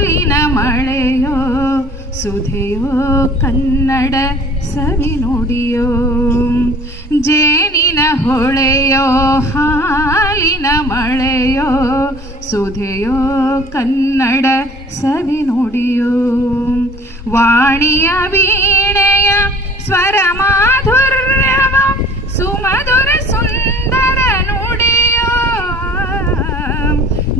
ಹಾಲಿನ ಮಳೆಯೋ ಸುಧೆಯೋ ಕನ್ನಡ ಸವಿ ನುಡಿಯೋ. ಜೇನಿನ ಹೊಳೆಯೋ ಹಾಲಿನ ಮಳೆಯೋ ಸುಧೆಯೋ ಕನ್ನಡ ಸವಿ ನುಡಿಯೋ. ವಾಣಿಯ ವೀಣೆಯ ಸ್ವರ ಮಾಧುರ್ಯವ ಸುಮಧುರ ಸುಂದರ ನುಡಿಯೋ.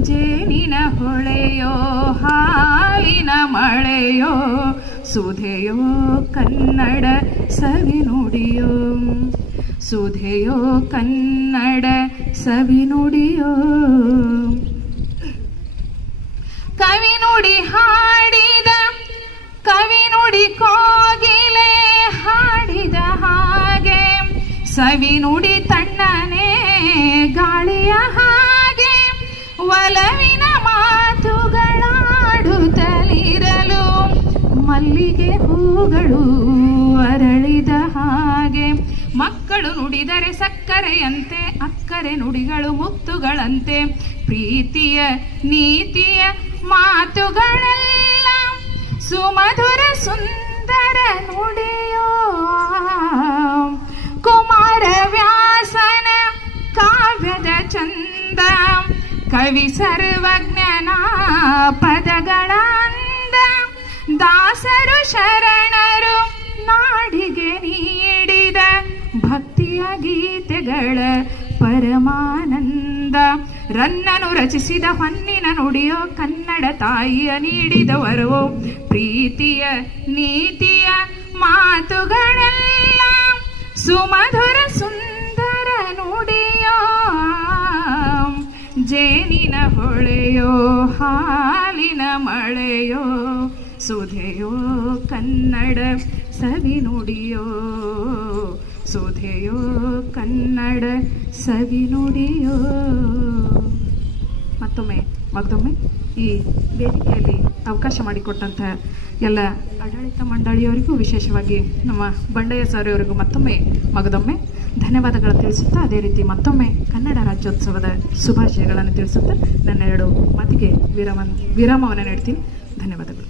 ಜೇನಿನ ಹೊಳೆಯೋ ಹಾಲಿನ ಮಳೆಯೋ ಸುಧೆಯೋ ಕನ್ನಡ ಸವಿ ನುಡಿಯೋ. ಸುಧೆಯೋ ಕನ್ನಡ ಸವಿ ನುಡಿಯೋ. ಕವಿ ನುಡಿ ಹಾಡಿದ ಕವಿ ನುಡಿ ಕೋಗಿಲೆ ಹಾಡಿದ ಹಾಗೆ ಸವಿ ನುಡಿ ತಣ್ಣನೆ ಗಾಳಿಯ ಹಾಗೆ ಒಲವಿನ ಮಾತುಗಳಾಡುತ್ತಲಿರಲು ಮಲ್ಲಿಗೆ ಹೂಗಳು ಅರಳಿದ ಹಾಗೆ. ಮಕ್ಕಳು ನುಡಿದರೆ ಸಕ್ಕರೆಯಂತೆ ಅಕ್ಕರೆ ನುಡಿಗಳು ಮುತ್ತುಗಳಂತೆ ಪ್ರೀತಿಯ ನೀತಿಯ ಮಾತುಗಳೆಲ್ಲ ಸುಮಧುರ ಸುಂದರ ನುಡಿಯೋ. ಕುಮಾರ ವ್ಯಾಸನ ಕಾವ್ಯದ ಚಂದ ಕವಿ ಸರ್ವಜ್ಞನ ಪದಗಳ ಅಂದ ದಾಸರು ಶರಣರು ನಾಡಿಗೆ ನೀಡಿದ ಭಕ್ತಿಯ ಗೀತೆಗಳ ಪರಮಾನಂದ. ರನ್ನನು ರಚಿಸಿದ ಹೊನ್ನಿನ ನುಡಿಯೋ ಕನ್ನಡ ತಾಯಿಯ ನೀಡಿದ ವರವೋ ಪ್ರೀತಿಯ ನೀತಿಯ ಮಾತುಗಳೆಲ್ಲ ಸುಮಧುರ ಸುಂದರ ನುಡಿಯೋ. ಜೇನಿನ ಹೊಳೆಯೋ ಹಾಲಿನ ಮಳೆಯೋ ಸುಧೆಯೋ ಕನ್ನಡ ಸವಿ ನುಡಿಯೋ. ಸುಧೆಯೋ ಕನ್ನಡ ಸವಿ ನುಡಿಯೋ. ಮತ್ತೊಮ್ಮೆ ಈ ವೇದಿಕೆಯಲ್ಲಿ ಅವಕಾಶ ಮಾಡಿಕೊಟ್ಟಂಥ ಎಲ್ಲ ಆಡಳಿತ ಮಂಡಳಿಯವರಿಗೂ ವಿಶೇಷವಾಗಿ ನಮ್ಮ ಬಂಡಯ್ಯ ಸರ್ ಅವರಿಗೂ ಮತ್ತೊಮ್ಮೆ ಧನ್ಯವಾದಗಳು ತಿಳಿಸುತ್ತಾ ಅದೇ ರೀತಿ ಮತ್ತೊಮ್ಮೆ ಕನ್ನಡ ರಾಜ್ಯೋತ್ಸವದ ಶುಭಾಶಯಗಳನ್ನು ತಿಳಿಸುತ್ತಾ ನನ್ನ ಎರಡು ಮಾತಿಗೆ ವಿರಾಮವನ್ನು ನೀಡ್ತೀನಿ. ಧನ್ಯವಾದಗಳು.